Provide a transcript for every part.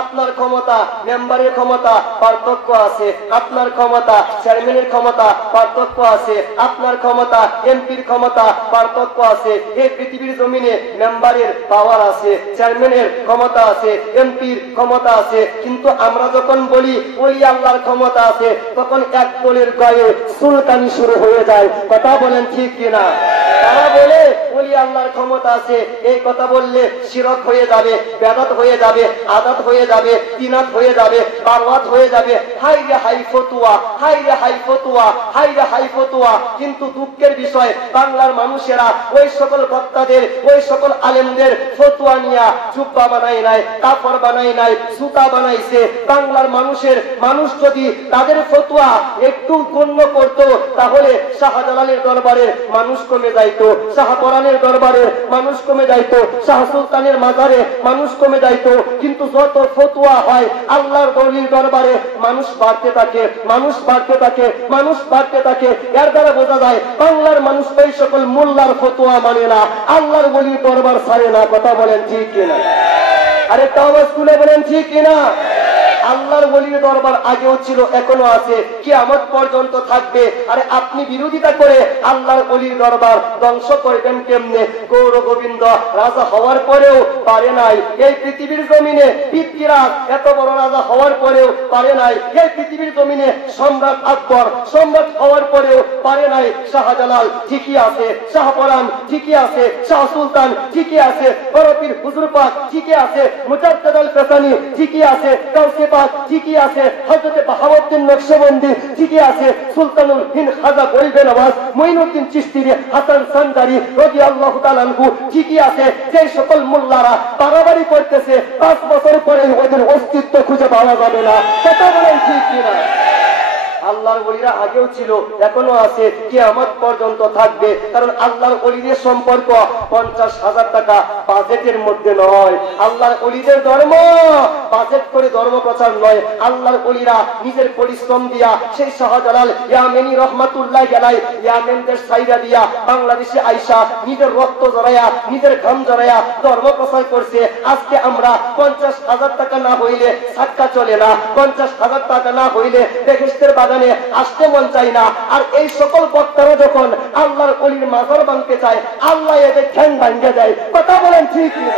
আপনার ক্ষমতা, মেম্বারের ক্ষমতা পার্থক্য আছে, আপনার ক্ষমতা চেয়ারম্যানের ক্ষমতা পার্থক্য আছে, আপনার ক্ষমতা এমপির ক্ষমতা পার্থক্য আছে। এই পৃথিবীর জমিনে মেম্বারের পাওয়ার আছে, চেয়ারম্যানের ক্ষমতা আছে, এমপির ক্ষমতা আছে, কিন্তু আমরা যখন বলি ওলি আল্লাহর ক্ষমতা আছে, তখন এক দলের গায়ে চুলকানি শুরু হয়ে যায়। কথা বলেন ঠিক কিনা? তারা বলে ওলি আল্লাহর ক্ষমতা আছে, এই কথা বললে শিরক হয়ে যাবে, বেদাত হয়ে যাবে, আদাত হয়ে যাবে, তিনাত হয়ে যাবে, বারওয়াত হয়ে যাবে। হাই রে হাই ফতুয়া, হাই রে হাই ফতুয়া, হাই রে হাই ফতুয়া। কিন্তু দুঃখের বিষয়, বাংলার মানুষেরা ওই সকল বক্তাদের, ওই সকল আলেমদের ফতুয়া নিয়া জুব্বা বানাই নাই, কাপড় বানাই নাই, সুতা বানাইছে। বাংলার মানুষ যদি তাদের ফতুয়া একটু গণ্য করত, তাহলে শাহজালালের দরবারে মানুষ কমে যাইতো, শাহপরানের দরবারে মানুষ কমে যাইতো, শাহ সুলতানের মাজারে মানুষ কমে যাইতো। কিন্তু যত ফতুয়া হয় আল্লাহর ওলির দরবারে মানুষ বাড়তে থাকে, মানুষ বাড়তে থাকে, মানুষ বাড়তে থাকে। এর দ্বারা বোঝা যায় বাংলার মানুষ ওই সকল মোল্লার ফতুয়া মানে না, আল্লাহর ওলির দরবার ছাড়ে না। কথা বলেন ঠিক কিনা? আরেকটা আওয়াজ তুলে বলেন ঠিক কিনা? আল্লাহর ওলির দরবার আগেও ছিল, এখনো আছে, কিয়ামত পর্যন্ত থাকবে। আরে আপনি বিরোধিতা করে আল্লাহর ওলির দরবার ধ্বংস করবেন কেমনে? গৌর গোবিন্দ রাজা হওয়ার পরেও পারে নাই এই পৃথিবীর জমিনে, পৃথ্বীরাজ এত বড় রাজা হওয়ার পরেও পারে নাই এই পৃথিবীর জমিনে, সম্রাট আকবর সম্রাট হওয়ার পরেও পারে নাই। শাহজালাল ঠিকই আছে, শাহপরান ঠিকই আছে, শাহ সুলতান ঠিকই আছে, বরপীর হুজুর পাক ঠিকই আছে, মুজাদ্দেদ আল ফেসানি ঠিকই আছে, কাউসে পাক ঠিকই আছে, হযরত বাহাউদ্দিন নকশবন্দি ঠিকই আছে, সুলতানুল হিন্দ খাজা গরিবে নওয়াজ মঈনুদ্দিন চিশতি, হাসান সানজারি রাদিয়াল্লাহু তাআলা আনহু ঠিকই আছে। যে সকল মোল্লারা বাড়াবাড়ি করতেছে, 5 বছর পরে ওদের অস্তিত্ব খুঁজে পাওয়া যাবে না। কথা বলেন ঠিক কিনা? আল্লাহর ওলিরা আগেও ছিল, এখনো আছে, কিয়ামত পর্যন্ত থাকবে। কারণ আল্লাহর ওলিদের সম্পর্ক 50,000 টাকা বাজেটের মধ্যে নয়। আল্লাহর ওলিদের ধর্ম বাজেট করে ধর্ম প্রচার নয়। আল্লাহর ওলিরা নিজের পরিশ্রম দিয়া, সেই শাহজালাল ইয়ামেনি রহমাতুল্লাহ আলাইহি ইয়ামেনদের সাইরা দিয়া বাংলাদেশে আইসা নিজের রক্ত জড়াইয়া, নিজের ঘাম জড়াইয়া ধর্ম প্রচার করছে। আজকে আমরা 50,000 টাকা না হইলে সাক্কা চলে না, 50,000 টাকা না হইলে বেহেশতের বাগানে আসতে মন চাই না। আর এই সকল বক্তারা যখন আল্লাহর ওলির মাজার ভাঙতে চায়, আল্লাহ এদের ঠ্যাং ভাঙে দেয়। কথা বলেন ঠিক না?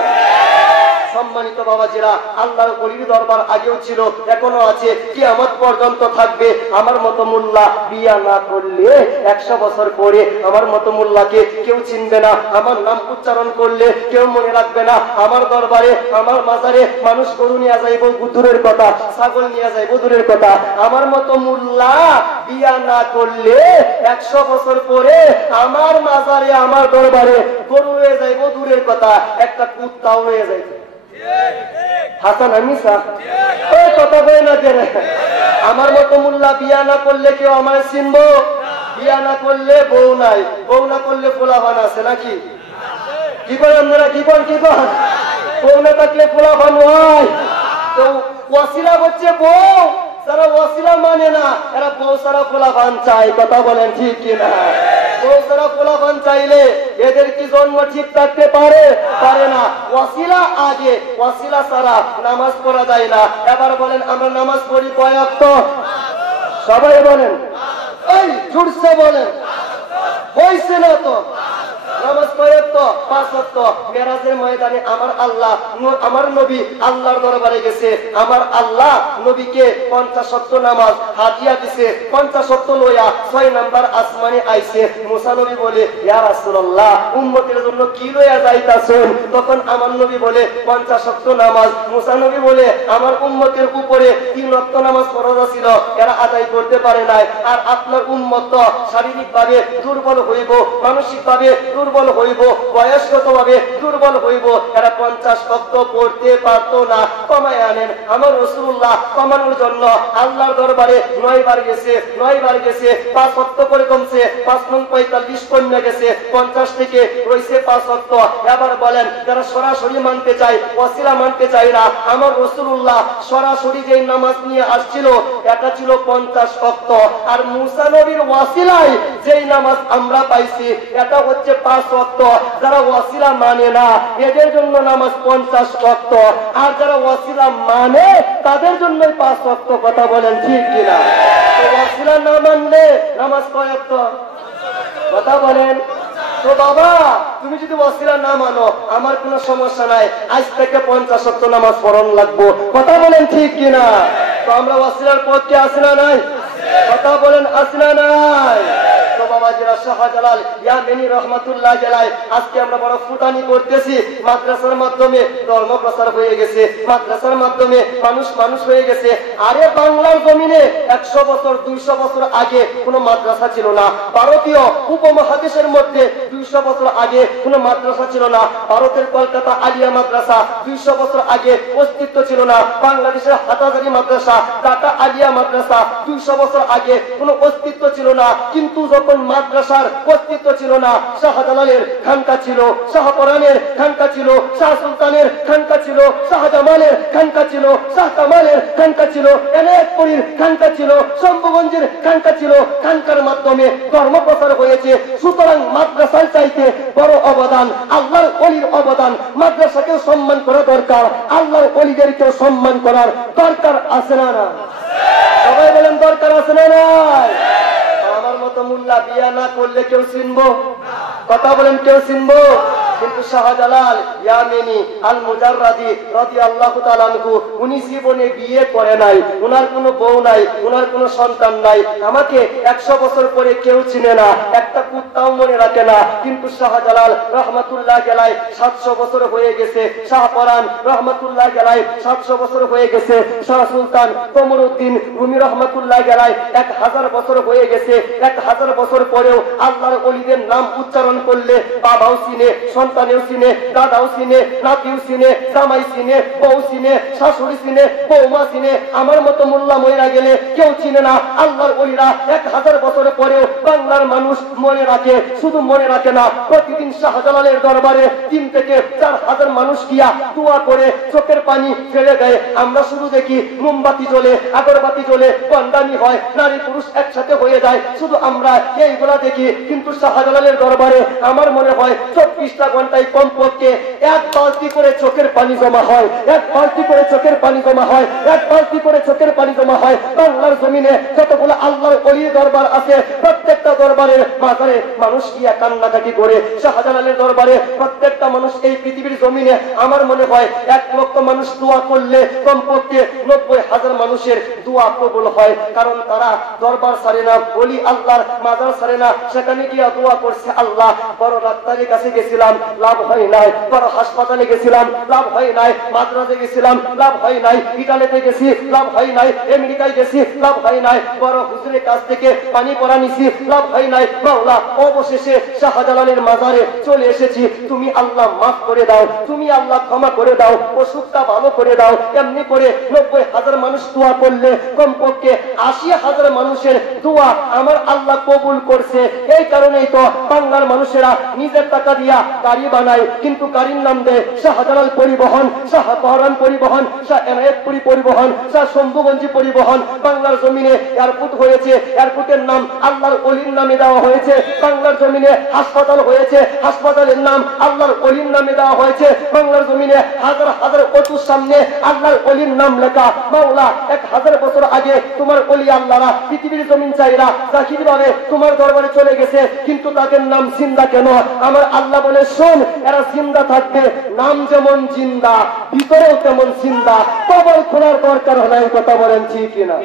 সম্মানিত বাবাজিরা, আল্লাহর ওলির দরবার আগেও ছিল, এখনো আছে, কিয়ামত পর্যন্ত থাকবে। আমার মতো মোল্লা বিয়া না করলে 100 বছর পরে আমার মতো মোল্লাকে কেউ চিনবে না, আমার নাম উচ্চারণ করলে কেউ মনে রাখবে না। আমার দরবারে, আমার মাজারে মানুষ গরু নিয়ে যাইব দূরের কথা, ছাগল নিয়ে যাইব দূরের কথা। আমার মতো মোল্লা বিয়া না করলে 100 বছর পরে আমার মাজারে, আমার দরবারে গরু হয়ে যাইব দূরের কথা, একটা কুত্তাও হয়ে যাইব। হাসান আমিসা ওই কথা বলে না কেন? আমার মতো মোল্লা বিয়া না করলে কেউ আমার চিনবো? বিয়া না করলে বউ নাই, বউ না করলে পোলাপান আছে নাকি? কি করেন আপনারা? কি করেন? বউ না থাকলে পোলাপান হয়। তো ওয়াসিলা হচ্ছে বউ, যারা ওয়াসিলা মানে না এরা বউ সারা পোলাপান চায়। কথা বলেন ঠিক কিনা? বউ সারা পোলাপান চাইলে এদের কি জন্ম ঠিক থাকতে পারে? পারে না। ওয়াসিলা আগে, ওয়াসিলা ছাড়া নামাজ পড়া যায় না। এবার বলেন আমরা নামাজ পড়ি কয় ওয়াক্ত? সবাই বলেন, এই জুড়ছে বলেন, হইছে না তো? নামাজ কয় ওয়াক্ত? 5 ওয়াক্ত। মেরাজের ময়দানে আমার আল্লাহ, আমার নবী আল্লাহর দরবারে গেছে, আমার আল্লাহ নবীকে 50 ওয়াক্ত নামাজ হাদিয়া দিছে। 50 ওয়াক্ত লইয়া 6 নাম্বার আসমানে আইছে। মুসা নবী বলে, ইয়া রাসূলুল্লাহ, উম্মতের জন্য কি লইয়া যাইতাছেন? তখন আমার নবী বলে 50 ওয়াক্ত নামাজ। মুসা নবী বলে, আমার উম্মতের উপরে 3 ওয়াক্ত নামাজ ফরজ ছিল, এরা আদায় করতে পারে নাই। আর আপনার উম্মত শারীরিকভাবে দুর্বল হইব, মানসিকভাবে দুর্বল হইব, বয়সগতভাবে দুর্বল হইব, এরা 50 ওয়াক্ত পড়তে পারতো না। কমায় আনেন। আমার রাসূলুল্লাহ কমানোর জন্য আল্লাহর দরবারে 9 বার গেছে, 9 বার গেছে, 5 ওয়াক্ত করে কমছে, 5 × 45 কমে গেছে, 50 থেকে রইছে 5 ওয়াক্ত। এবার বলেন, যারা সরাসরি মানতে চায়, ওয়াসিলা মানতে চায় না, আমার রাসূলুল্লাহ সরাসরি যে নামাজ নিয়ে আসছিল এটা ছিল 50 ওয়াক্ত। আর মুসা নবীর ওয়াসিলায় যেই নামাজ আমরা পাইছি এটা হচ্ছে 5 ওয়াক্ত। যারা ওয়াসিলা মানে না এদের জন্য নামাজ 50 ওয়াক্ত। আর যারা ওয়াসিলা মানে তাদের জন্যই 5 ওয়াক্ত, কথা বলেন ঠিক কিনা? তো ওয়াসিলা না মানলে নামাজ কয় ওয়াক্ত, কথা বলেন? তো বাবা তুমি যদি ওয়াসিলা না মানো আমার কোনো সমস্যা নাই, আজ থেকে 50 ওয়াক্ত নামাজ পড়ন লাগবো, কথা বলেন ঠিক কিনা? তো আমরা ওয়াসিলার পক্ষে আছি না নাই, কথা বলেন আছি না নাই? তো বাবাজিরা শাহজালাল ইয়ামিনী রহমাতুল্লাহ আলাইহি আজকে আমরা বড় ফুটানি করতেছি, মাদ্রাসার মাধ্যমে ধর্ম প্রচার হয়ে গেছে, মাদ্রাসার মাধ্যমে মানুষ হয়ে গেছে। আরে বাংলার জমিনে 100 বছর 200 বছর আগে কোনো মাদ্রাসা ছিল না। ভারতীয় উপমহাদেশের মধ্যে 200 বছর আগে কোনো মাদ্রাসা ছিল না। ভারতের কলকাতা আলিয়া মাদ্রাসা 200 বছর আগে অস্তিত্ব ছিল না। বাংলাদেশের হাটহাজারী মাদ্রাসা, ঢাকা আলিয়া মাদ্রাসা 200 বছর আগে কোনো অস্তিত্ব ছিল না। কিন্তু যখন মাদ্রাসার অস্তিত্ব ছিল না, শাহজালালের খানকা ছিল, শাহপরানের খানকা ছিল, শাহ সুলতানের খানকা ছিল, শাহজামালের খানকা ছিল, শাহ কামালের খানকা ছিল, এনায়েতপুরীর খানকা ছিল, শম্ভুগঞ্জের খানকা ছিল। খানকার মাধ্যমে ধর্ম প্রচার হয়েছে। সুতরাং মাদ্রাসার চাইতে বড় অবদান আল্লাহর ওলির অবদান। মাদ্রাসাকেও সম্মান করা দরকার, আল্লাহর ওলিদেরকেও সম্মান করার দরকার আছে না না? সবাই বলেন দরকার আছে না নাই? আমার মতো মুল্লা বিয়া না করলে কেউ চিনবো, কথা বলেন কেউ চিনবো? কিন্তু শাহজালাল ইয়ামিনী আল মুজাররাদি রাদিয়াল্লাহু তাআলা আনহু উনি জীবনে বিয়ে করে নাই, উনার কোনো বউ নাই, উনার কোনো সন্তান নাই। আমাকে 100 বছর পরে কেউ চিনে না, একটা কুত্তাও মনে রাখে না। কিন্তু শাহজালাল রহমাতুল্লাহ আলাইহি 700 বছর হয়ে গেছে, শাহপরান রহমাতুল্লাহ আলাইহি 700 বছর হয়ে গেছে, শাহ সুলতান কমরউদ্দিন রুমি রহমাতুল্লাহ আলাইহি 1000 বছর হয়ে গেছে। 1000 বছর পরেও আল্লাহর ওলিদের নাম উচ্চারণ করলে বাবাও চিনে, সন্তানেও চিনে, দাদাও চিনে, নাতিও চিনে, জামাই চিনে, বউ চিনে, শাশুড়ি চিনে, বৌমা চিনে। আমার মতো মোল্লা মইরা গেলে কেউ চিনে না। আল্লাহর ওলিরা 1000 বছর পরেও বাংলার মানুষ মনে রাখে। শুধু মনে রাখে না, প্রতিদিন শাহজালালের দরবারে 3 থেকে 4000 মানুষ গিয়া দোয়া করে চোখের পানি ফেলে দেয়। আমরা শুধু দেখি মোমবাতি জ্বলে, আগরবাতি জ্বলে, বন্দানি হয়, নারী পুরুষ একসাথে হয়ে যায়, শুধু আমরা এইগুলা দেখি। কিন্তু শাহজালালের দরবারে আমার মনে হয় 24টা ঘন্টায় কমপক্ষে 1 বালতি করে চোখের পানি জমা হয়, 1 বালতি করে চোখের পানি জমা হয়, 1 বালতি করে চোখের পানি জমা হয়। বাংলার জমিনে যতগুলো আল্লাহর ওলির দরবার আছে, প্রত্যেকটা দরবারের মাজারে মানুষ গিয়া কান্নাকাটি করে। শাহজালালের দরবারে প্রত্যেকটা মানুষ এই পৃথিবীর জমিনে আমার মনে হয় 1 লক্ষ মানুষ দোয়া করলে কমপক্ষে 90,000 মানুষের দোয়া কবুল হয়। কারণ তারা দরবার ছাড়ে না, ওলি আল্লাহর মাজার ছাড়ে না, সেখানে গিয়া দোয়া করছে। আল্লাহ, বড় ডাক্তারের কাছে গেছিলাম, লাভ হয় নাই, বড় হাসপাতালে গেছিলাম, লাভ হয় নাই, মাদ্রাজে গেছিলাম, লাভ হয় নাই, ইটালিতে গেছি, লাভ হয় নাই, আমেরিকায় গেছি, লাভ হয় নাই, বড় হুজুরের কাছ থেকে পানি পড়া নিছি, লাভ হয় নাই। মাওলা, অবশেষে শাহজালালের মাজারে চলে এসেছি। তুমি আল্লাহ মাফ করে দাও, তুমি আল্লাহ ক্ষমা করে দাও, অসুখটা ভালো করে দাও। এমনি করে 90,000 মানুষ দোয়া করলে কমপক্ষে 80,000 মানুষের দোয়া আমার আল্লাহ কবুল করছে। এই কারণেই তো বাংলার মানুষেরা নিজের টাকা দিয়া গাড়ি বানায়, কিন্তু গাড়ির নাম দেয় শাহজালাল পরিবহন, শাহপরান পরিবহন, শাহ এনায়েতপুরী পরিবহন, শাহ শম্ভুগঞ্জি পরিবহন। বাংলার জমিনে এয়ারপোর্ট হয়েছে, এয়ারপোর্টের নাম আল্লাহর ওলির নামে দেওয়া হয়েছে। বাংলার জমিনে হাসপাতাল হয়েছে, হাসপাতালের নাম আল্লাহর ওলির নামে দেওয়া হয়েছে। বাংলার জমিনে হাজার হাজার অতুর সামনে আল্লাহর ওলির নাম লেখা। মাওলা, 1000 বছর আগে তোমার ওলি আল্লাহরা পৃথিবীর জমিন চাইরা জাহির ভাবে তোমার দরবারে চলে গেছে, কিন্তু তাদের নাম জিন্দা কেন? আমার আল্লাহ বলে, শোন, এরা জিন্দা থাকবে, নাম যেমন জিন্দা ভিতরেও তেমন জিন্দা। কবর খোলার দরকার হয়, কথা বলেন ঠিক কিনা?